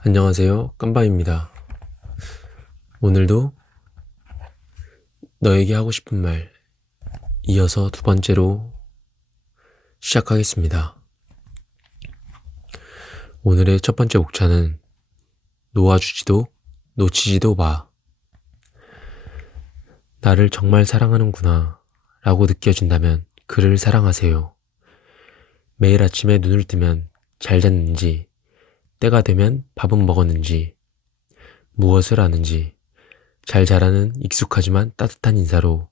안녕하세요. 깜바입니다. 오늘도 너에게 하고 싶은 말 이어서 두 번째로 시작하겠습니다. 오늘의 첫 번째 목차는 놓아주지도 놓치지도 마. 나를 정말 사랑하는구나 라고 느껴진다면 그를 사랑하세요. 매일 아침에 눈을 뜨면 잘 잤는지, 때가 되면 밥은 먹었는지, 무엇을 하는지 잘 자라는 익숙하지만 따뜻한 인사로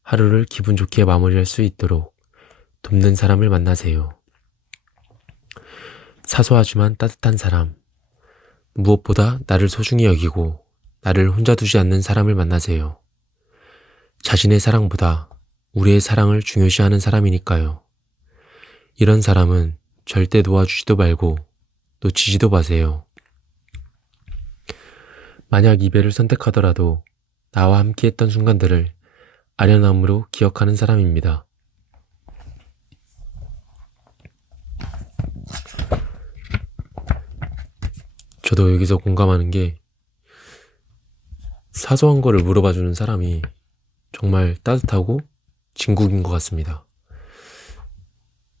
하루를 기분 좋게 마무리할 수 있도록 돕는 사람을 만나세요. 사소하지만 따뜻한 사람, 무엇보다 나를 소중히 여기고 나를 혼자 두지 않는 사람을 만나세요. 자신의 사랑보다 우리의 사랑을 중요시하는 사람이니까요. 이런 사람은 절대 놓아주지도 말고 놓치지도 마세요. 만약 이별을 선택하더라도 나와 함께했던 순간들을 아련함으로 기억하는 사람입니다. 저도 여기서 공감하는 게 사소한 거를 물어봐주는 사람이 정말 따뜻하고 진국인 것 같습니다.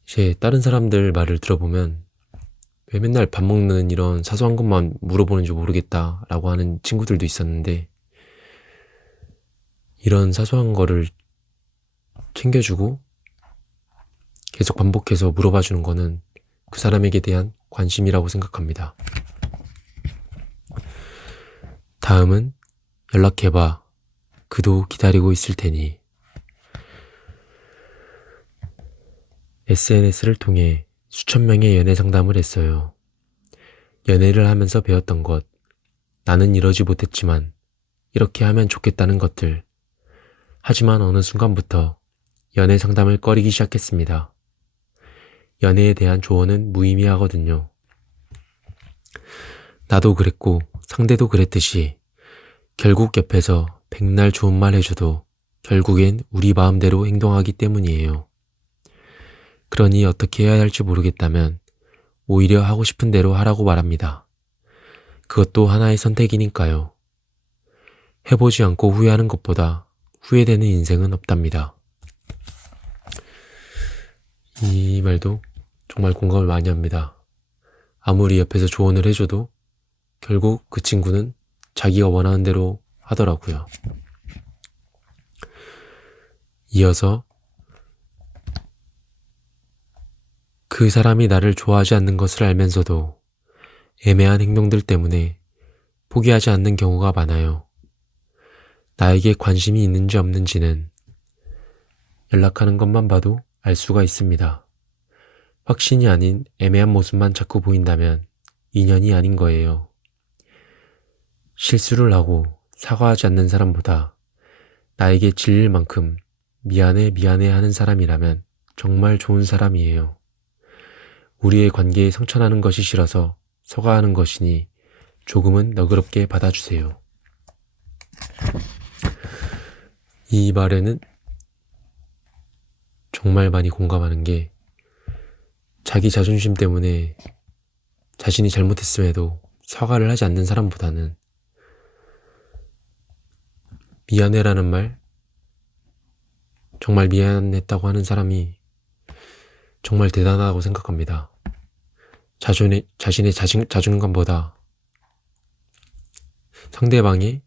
이제 다른 사람들 말을 들어보면 왜 맨날 밥 먹는 이런 사소한 것만 물어보는지 모르겠다 라고 하는 친구들도 있었는데, 이런 사소한 거를 챙겨주고 계속 반복해서 물어봐주는 거는 그 사람에게 대한 관심이라고 생각합니다. 다음은 연락해봐. 그도 기다리고 있을 테니. SNS를 통해 수천 명의 연애 상담을 했어요. 연애를 하면서 배웠던 것, 나는 이러지 못했지만 이렇게 하면 좋겠다는 것들. 하지만 어느 순간부터 연애 상담을 꺼리기 시작했습니다. 연애에 대한 조언은 무의미하거든요. 나도 그랬고 상대도 그랬듯이 결국 옆에서 백날 좋은 말 해줘도 결국엔 우리 마음대로 행동하기 때문이에요. 그러니 어떻게 해야 할지 모르겠다면 오히려 하고 싶은 대로 하라고 말합니다. 그것도 하나의 선택이니까요. 해보지 않고 후회하는 것보다 후회되는 인생은 없답니다. 이 말도 정말 공감을 많이 합니다. 아무리 옆에서 조언을 해줘도 결국 그 친구는 자기가 원하는 대로 하더라고요. 이어서 그 사람이 나를 좋아하지 않는 것을 알면서도 애매한 행동들 때문에 포기하지 않는 경우가 많아요. 나에게 관심이 있는지 없는지는 연락하는 것만 봐도 알 수가 있습니다. 확신이 아닌 애매한 모습만 자꾸 보인다면 인연이 아닌 거예요. 실수를 하고 사과하지 않는 사람보다 나에게 질릴 만큼 미안해 하는 사람이라면 정말 좋은 사람이에요. 우리의 관계에 상처나는 것이 싫어서 서가하는 것이니 조금은 너그럽게 받아주세요. 이 말에는 정말 많이 공감하는 게, 자기 자존심 때문에 자신이 잘못했음에도 사과를 하지 않는 사람보다는 미안해라는 말, 정말 미안했다고 하는 사람이 정말 대단하다고 생각합니다. 자신의 자존감보다 상대방의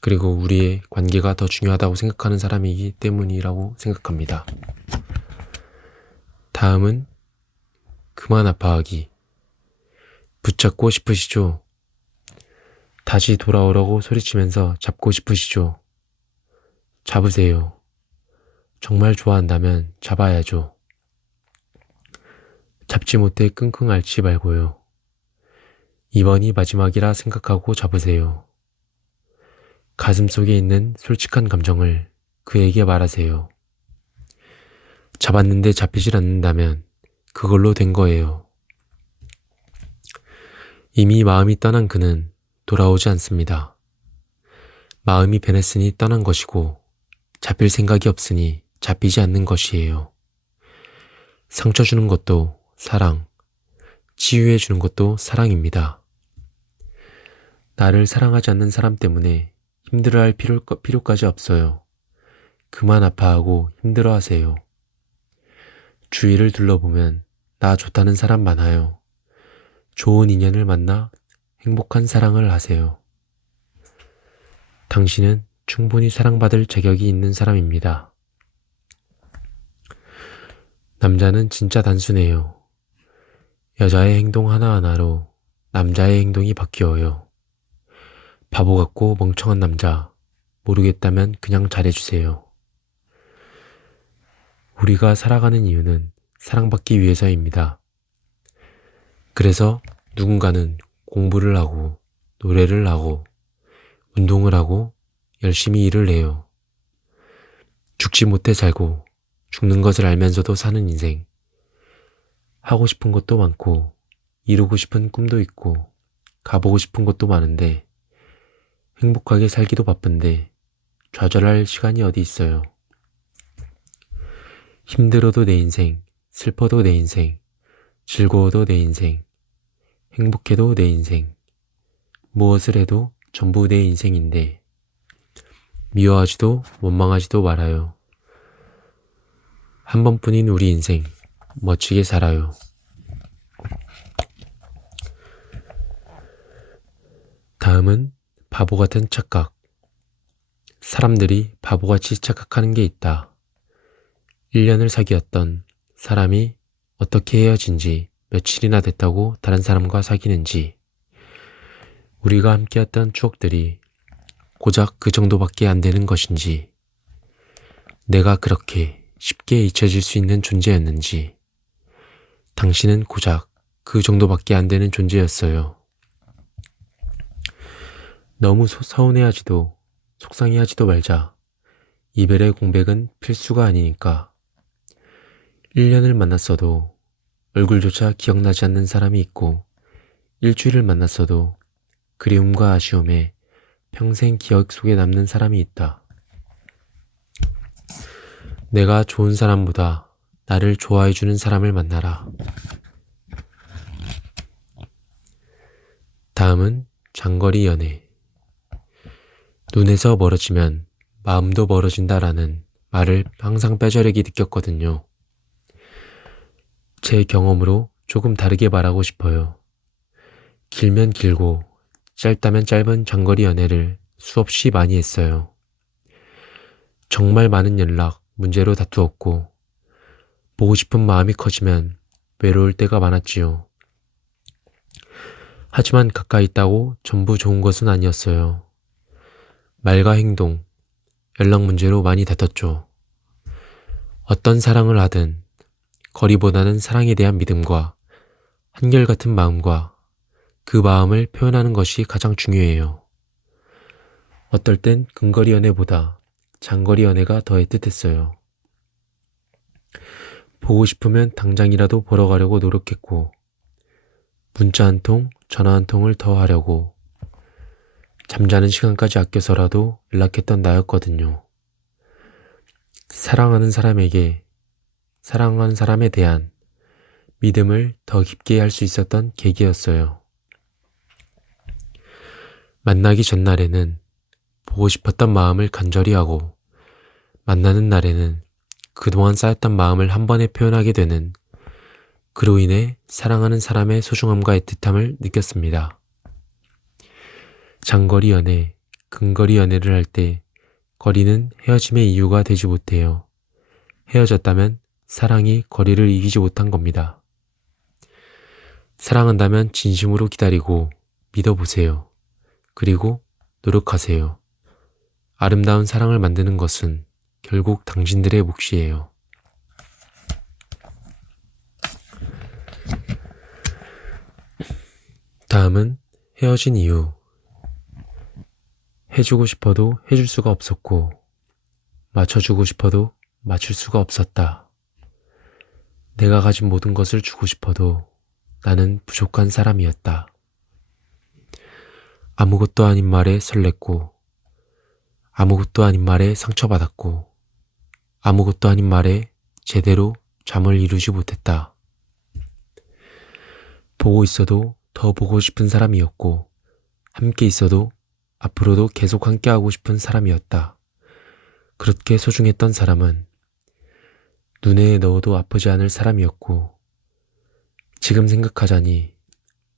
그리고 우리의 관계가 더 중요하다고 생각하는 사람이기 때문이라고 생각합니다. 다음은 그만 아파하기. 붙잡고 싶으시죠? 다시 돌아오라고 소리치면서 잡고 싶으시죠? 잡으세요. 정말 좋아한다면 잡아야죠. 잡지 못해 끙끙 앓지 말고요. 이번이 마지막이라 생각하고 잡으세요. 가슴속에 있는 솔직한 감정을 그에게 말하세요. 잡았는데 잡히질 않는다면 그걸로 된 거예요. 이미 마음이 떠난 그는 돌아오지 않습니다. 마음이 변했으니 떠난 것이고 잡힐 생각이 없으니 잡히지 않는 것이에요. 상처 주는 것도 사랑, 치유해 주는 것도 사랑입니다. 나를 사랑하지 않는 사람 때문에 힘들어할 필요까지 없어요. 그만 아파하고 힘들어하세요. 주위를 둘러보면 나 좋다는 사람 많아요. 좋은 인연을 만나 행복한 사랑을 하세요. 당신은 충분히 사랑받을 자격이 있는 사람입니다. 남자는 진짜 단순해요. 여자의 행동 하나하나로 남자의 행동이 바뀌어요. 바보 같고 멍청한 남자, 모르겠다면 그냥 잘해주세요. 우리가 살아가는 이유는 사랑받기 위해서입니다. 그래서 누군가는 공부를 하고, 노래를 하고, 운동을 하고, 열심히 일을 해요. 죽지 못해 살고, 죽는 것을 알면서도 사는 인생. 하고 싶은 것도 많고, 이루고 싶은 꿈도 있고, 가보고 싶은 곳도 많은데, 행복하게 살기도 바쁜데, 좌절할 시간이 어디 있어요. 힘들어도 내 인생, 슬퍼도 내 인생, 즐거워도 내 인생, 행복해도 내 인생, 무엇을 해도 전부 내 인생인데, 미워하지도 원망하지도 말아요. 한 번뿐인 우리 인생, 멋지게 살아요. 다음은 바보 같은 착각. 사람들이 바보같이 착각하는 게 있다. 1년을 사귀었던 사람이 어떻게 헤어진지 며칠이나 됐다고 다른 사람과 사귀는지, 우리가 함께했던 추억들이 고작 그 정도밖에 안 되는 것인지, 내가 그렇게 쉽게 잊혀질 수 있는 존재였는지, 당신은 고작 그 정도밖에 안 되는 존재였어요. 너무 서운해하지도 속상해하지도 말자. 이별의 공백은 필수가 아니니까. 1년을 만났어도 얼굴조차 기억나지 않는 사람이 있고, 일주일을 만났어도 그리움과 아쉬움에 평생 기억 속에 남는 사람이 있다. 내가 좋은 사람보다 나를 좋아해주는 사람을 만나라. 다음은 장거리 연애. 눈에서 멀어지면 마음도 멀어진다라는 말을 항상 뼈저리게 느꼈거든요. 제 경험으로 조금 다르게 말하고 싶어요. 길면 길고 짧다면 짧은 장거리 연애를 수없이 많이 했어요. 정말 많은 연락, 문제로 다투었고, 보고 싶은 마음이 커지면 외로울 때가 많았지요. 하지만 가까이 있다고 전부 좋은 것은 아니었어요. 말과 행동, 연락 문제로 많이 다퉜죠. 어떤 사랑을 하든 거리보다는 사랑에 대한 믿음과 한결같은 마음과 그 마음을 표현하는 것이 가장 중요해요. 어떨 땐 근거리 연애보다 장거리 연애가 더 애틋했어요. 보고 싶으면 당장이라도 보러 가려고 노력했고, 문자 한 통, 전화 한 통을 더 하려고, 잠자는 시간까지 아껴서라도 연락했던 나였거든요. 사랑하는 사람에 대한 믿음을 더 깊게 할 수 있었던 계기였어요. 만나기 전날에는 보고 싶었던 마음을 간절히 하고, 만나는 날에는 그동안 쌓였던 마음을 한 번에 표현하게 되는, 그로 인해 사랑하는 사람의 소중함과 애틋함을 느꼈습니다. 장거리 연애, 근거리 연애를 할 때 거리는 헤어짐의 이유가 되지 못해요. 헤어졌다면 사랑이 거리를 이기지 못한 겁니다. 사랑한다면 진심으로 기다리고 믿어보세요. 그리고 노력하세요. 아름다운 사랑을 만드는 것은 결국 당신들의 몫이에요. 다음은 헤어진 이유. 해주고 싶어도 해줄 수가 없었고, 맞춰주고 싶어도 맞출 수가 없었다. 내가 가진 모든 것을 주고 싶어도 나는 부족한 사람이었다. 아무것도 아닌 말에 설렜고, 아무것도 아닌 말에 상처받았고, 아무것도 아닌 말에 제대로 잠을 이루지 못했다. 보고 있어도 더 보고 싶은 사람이었고, 함께 있어도 앞으로도 계속 함께하고 싶은 사람이었다. 그렇게 소중했던 사람은 눈에 넣어도 아프지 않을 사람이었고, 지금 생각하자니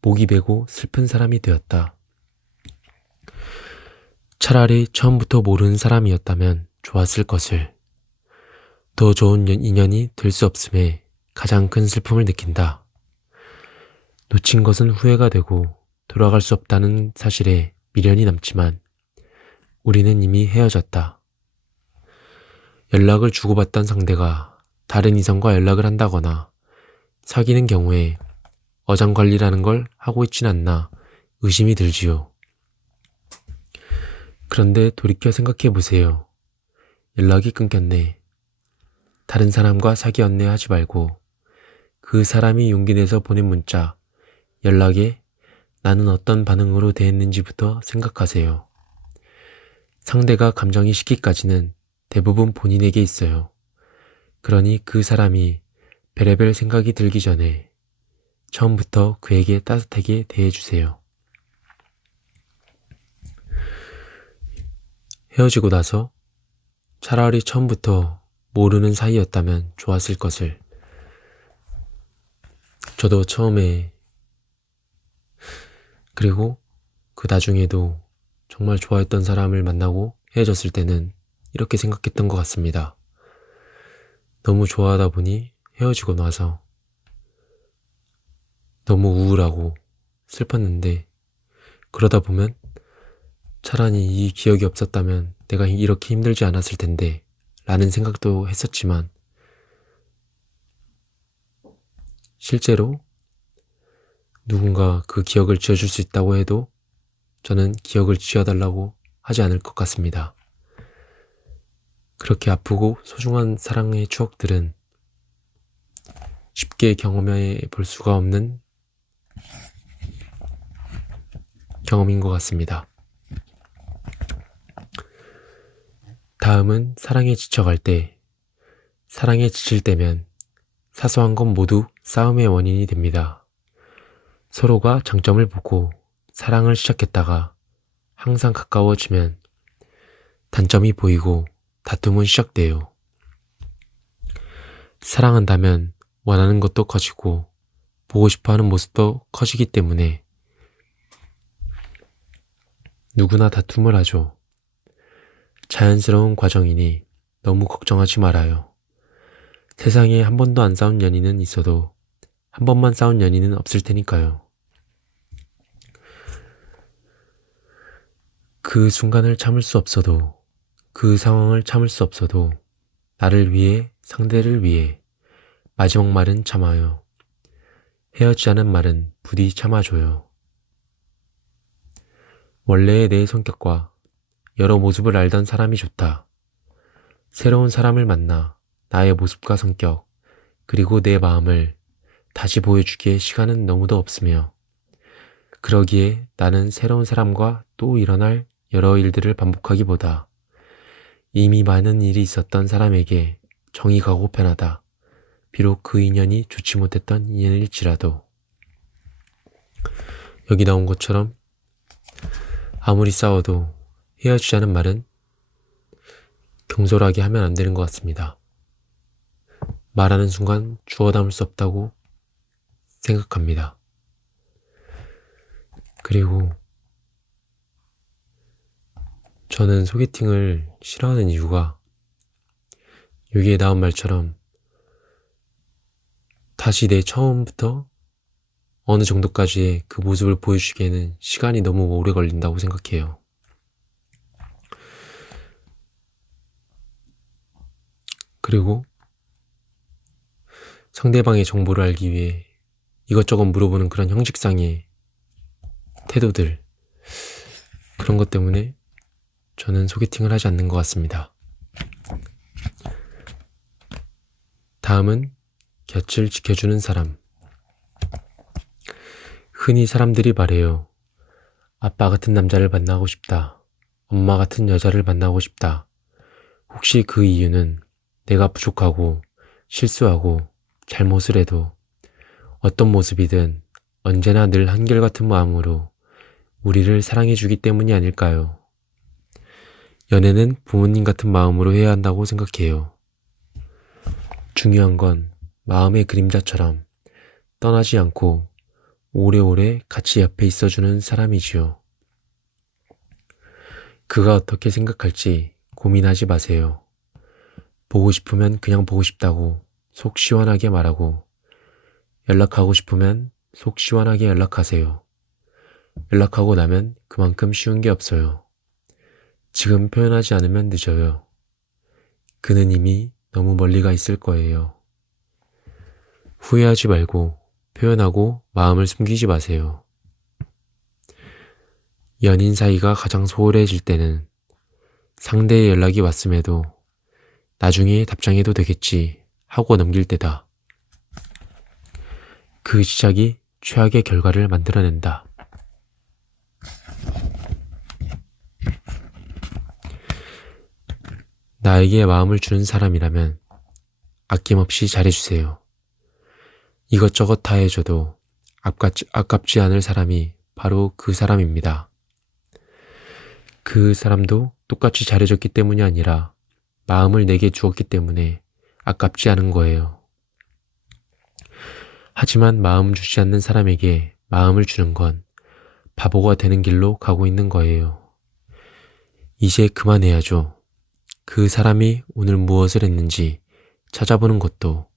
목이 베고 슬픈 사람이 되었다. 차라리 처음부터 모르는 사람이었다면 좋았을 것을. 더 좋은 인연이 될 수 없음에 가장 큰 슬픔을 느낀다. 놓친 것은 후회가 되고 돌아갈 수 없다는 사실에 미련이 남지만 우리는 이미 헤어졌다. 연락을 주고받던 상대가 다른 이성과 연락을 한다거나 사귀는 경우에 어장관리라는 걸 하고 있진 않나 의심이 들지요. 그런데 돌이켜 생각해 보세요. 연락이 끊겼네. 다른 사람과 사귀었네 하지 말고 그 사람이 용기 내서 보낸 문자, 연락에 나는 어떤 반응으로 대했는지부터 생각하세요. 상대가 감정이 식기까지는 대부분 본인에게 있어요. 그러니 그 사람이 별의별 생각이 들기 전에 처음부터 그에게 따뜻하게 대해주세요. 헤어지고 나서 차라리 처음부터 모르는 사이였다면 좋았을 것을. 저도 처음에 그리고 그 나중에도 정말 좋아했던 사람을 만나고 헤어졌을 때는 이렇게 생각했던 것 같습니다. 너무 좋아하다 보니 헤어지고 나서 너무 우울하고 슬펐는데 그러다 보면 차라리 이 기억이 없었다면 내가 이렇게 힘들지 않았을 텐데 라는 생각도 했었지만 실제로 누군가 그 기억을 지워줄 수 있다고 해도 저는 기억을 지워달라고 하지 않을 것 같습니다. 그렇게 아프고 소중한 사랑의 추억들은 쉽게 경험해 볼 수가 없는 경험인 것 같습니다. 다음은 사랑에 지쳐갈 때, 사랑에 지칠 때면 사소한 것 모두 싸움의 원인이 됩니다. 서로가 장점을 보고 사랑을 시작했다가 항상 가까워지면 단점이 보이고 다툼은 시작돼요. 사랑한다면 원하는 것도 커지고 보고 싶어하는 모습도 커지기 때문에 누구나 다툼을 하죠. 자연스러운 과정이니 너무 걱정하지 말아요. 세상에 한 번도 안 싸운 연인은 있어도 한 번만 싸운 연인은 없을 테니까요. 그 순간을 참을 수 없어도, 그 상황을 참을 수 없어도 나를 위해, 상대를 위해 마지막 말은 참아요. 헤어지자는 말은 부디 참아줘요. 원래의 내 성격과 여러 모습을 알던 사람이 좋다. 새로운 사람을 만나 나의 모습과 성격, 그리고 내 마음을 다시 보여주기에 시간은 너무도 없으며 그러기에 나는 새로운 사람과 또 일어날 여러 일들을 반복하기보다 이미 많은 일이 있었던 사람에게 정이 가고 편하다. 비록 그 인연이 좋지 못했던 인연일지라도. 여기 나온 것처럼 아무리 싸워도 헤어지자는 말은 경솔하게 하면 안 되는 것 같습니다. 말하는 순간 주워 담을 수 없다고 생각합니다. 그리고 저는 소개팅을 싫어하는 이유가 여기에 나온 말처럼 다시 내 처음부터 어느 정도까지의 그 모습을 보여주기에는 시간이 너무 오래 걸린다고 생각해요. 그리고 상대방의 정보를 알기 위해 이것저것 물어보는 그런 형식상의 태도들, 그런 것 때문에 저는 소개팅을 하지 않는 것 같습니다. 다음은 곁을 지켜주는 사람. 흔히 사람들이 말해요. 아빠 같은 남자를 만나고 싶다. 엄마 같은 여자를 만나고 싶다. 혹시 그 이유는 내가 부족하고 실수하고 잘못을 해도 어떤 모습이든 언제나 늘 한결같은 마음으로 우리를 사랑해주기 때문이 아닐까요? 연애는 부모님 같은 마음으로 해야 한다고 생각해요. 중요한 건 마음의 그림자처럼 떠나지 않고 오래오래 같이 옆에 있어주는 사람이지요. 그가 어떻게 생각할지 고민하지 마세요. 보고 싶으면 그냥 보고 싶다고 속 시원하게 말하고, 연락하고 싶으면 속 시원하게 연락하세요. 연락하고 나면 그만큼 쉬운 게 없어요. 지금 표현하지 않으면 늦어요. 그는 이미 너무 멀리 가 있을 거예요. 후회하지 말고 표현하고 마음을 숨기지 마세요. 연인 사이가 가장 소홀해질 때는 상대의 연락이 왔음에도 나중에 답장해도 되겠지 하고 넘길 때다. 그 시작이 최악의 결과를 만들어낸다. 나에게 마음을 주는 사람이라면 아낌없이 잘해주세요. 이것저것 다 해줘도 아깝지 않을 사람이 바로 그 사람입니다. 그 사람도 똑같이 잘해줬기 때문이 아니라 마음을 내게 주었기 때문에 아깝지 않은 거예요. 하지만 마음 주지 않는 사람에게 마음을 주는 건 바보가 되는 길로 가고 있는 거예요. 이제 그만해야죠. 그 사람이 오늘 무엇을 했는지 찾아보는 것도,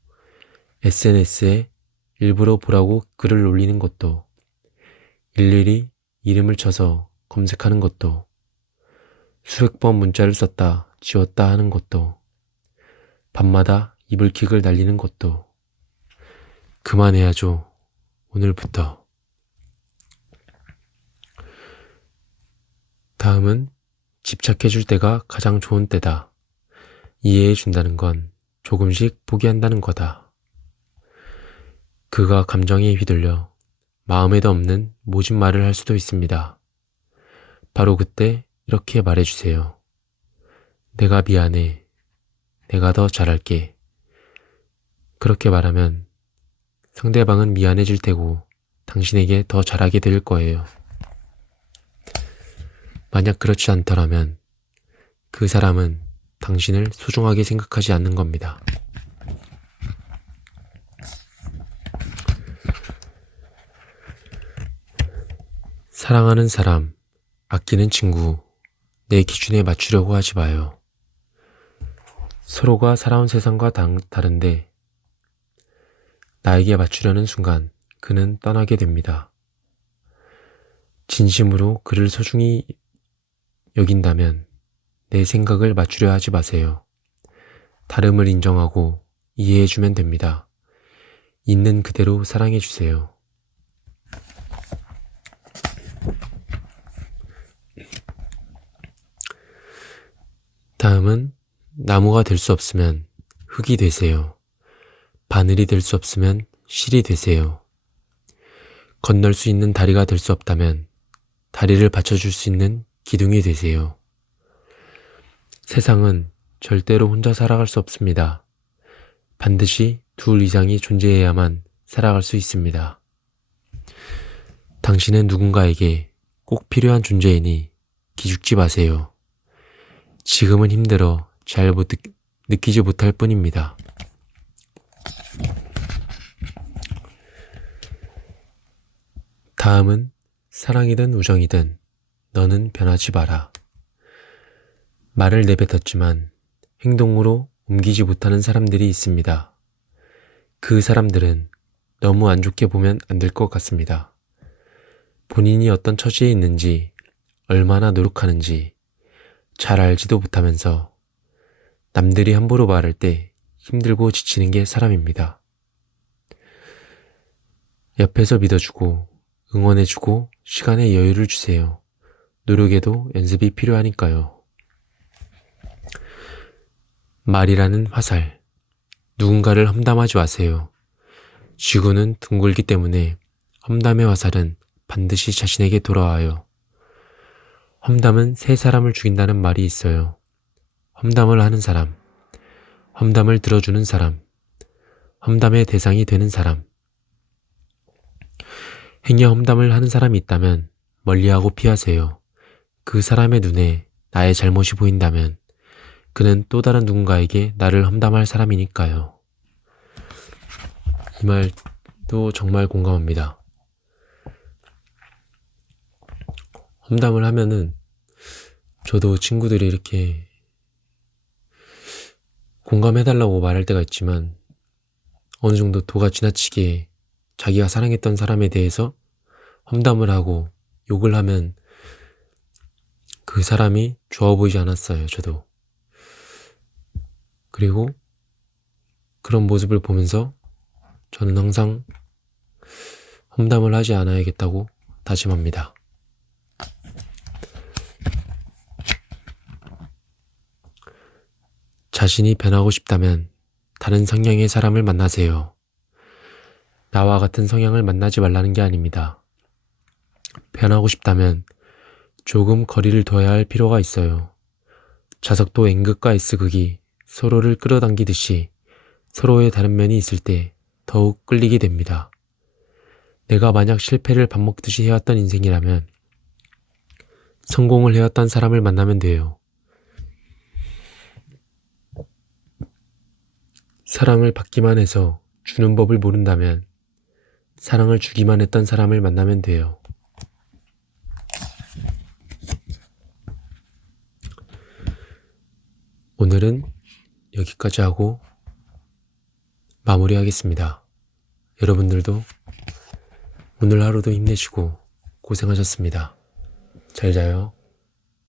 SNS에 일부러 보라고 글을 올리는 것도, 일일이 이름을 쳐서 검색하는 것도, 수백 번 문자를 썼다 지웠다 하는 것도, 밤마다 이불킥을 날리는 것도 그만해야죠. 오늘부터. 다음은 집착해줄 때가 가장 좋은 때다. 이해해준다는 건 조금씩 포기한다는 거다. 그가 감정에 휘둘려 마음에도 없는 모진 말을 할 수도 있습니다. 바로 그때 이렇게 말해주세요. 내가 미안해. 내가 더 잘할게. 그렇게 말하면 상대방은 미안해질 테고 당신에게 더 잘하게 될 거예요. 만약 그렇지 않더라면 그 사람은 당신을 소중하게 생각하지 않는 겁니다. 사랑하는 사람, 아끼는 친구, 내 기준에 맞추려고 하지 마요. 서로가 살아온 세상과 다른데 나에게 맞추려는 순간 그는 떠나게 됩니다. 진심으로 그를 소중히 여긴다면 내 생각을 맞추려 하지 마세요. 다름을 인정하고 이해해주면 됩니다. 있는 그대로 사랑해주세요. 다음은 나무가 될 수 없으면 흙이 되세요. 바늘이 될 수 없으면 실이 되세요. 건널 수 있는 다리가 될 수 없다면 다리를 받쳐줄 수 있는 기둥이 되세요. 세상은 절대로 혼자 살아갈 수 없습니다. 반드시 둘 이상이 존재해야만 살아갈 수 있습니다. 당신은 누군가에게 꼭 필요한 존재이니 기죽지 마세요. 지금은 힘들어 잘 느끼지 못할 뿐입니다. 다음은 사랑이든 우정이든 너는 변하지 마라. 말을 내뱉었지만 행동으로 옮기지 못하는 사람들이 있습니다. 그 사람들은 너무 안 좋게 보면 안 될 것 같습니다. 본인이 어떤 처지에 있는지, 얼마나 노력하는지 잘 알지도 못하면서 남들이 함부로 말할 때 힘들고 지치는 게 사람입니다. 옆에서 믿어주고 응원해주고 시간에 여유를 주세요. 노력에도 연습이 필요하니까요. 말이라는 화살, 누군가를 험담하지 마세요. 지구는 둥글기 때문에 험담의 화살은 반드시 자신에게 돌아와요. 험담은 세 사람을 죽인다는 말이 있어요. 험담을 하는 사람, 험담을 들어주는 사람, 험담의 대상이 되는 사람. 행여 험담을 하는 사람이 있다면 멀리하고 피하세요. 그 사람의 눈에 나의 잘못이 보인다면 그는 또 다른 누군가에게 나를 험담할 사람이니까요. 이 말도 정말 공감합니다. 험담을 하면은 저도 친구들이 이렇게 공감해달라고 말할 때가 있지만 어느 정도 도가 지나치게 자기가 사랑했던 사람에 대해서 험담을 하고 욕을 하면 그 사람이 좋아 보이지 않았어요, 저도. 그리고 그런 모습을 보면서 저는 항상 험담을 하지 않아야겠다고 다짐합니다. 자신이 변하고 싶다면 다른 성향의 사람을 만나세요. 나와 같은 성향을 만나지 말라는 게 아닙니다. 변하고 싶다면 조금 거리를 둬야 할 필요가 있어요. 자석도 N극과 S극이 서로를 끌어당기듯이 서로의 다른 면이 있을 때 더욱 끌리게 됩니다. 내가 만약 실패를 밥 먹듯이 해왔던 인생이라면 성공을 해왔던 사람을 만나면 돼요. 사랑을 받기만 해서 주는 법을 모른다면 사랑을 주기만 했던 사람을 만나면 돼요. 오늘은 여기까지 하고 마무리하겠습니다. 여러분들도 오늘 하루도 힘내시고 고생하셨습니다. 잘 자요.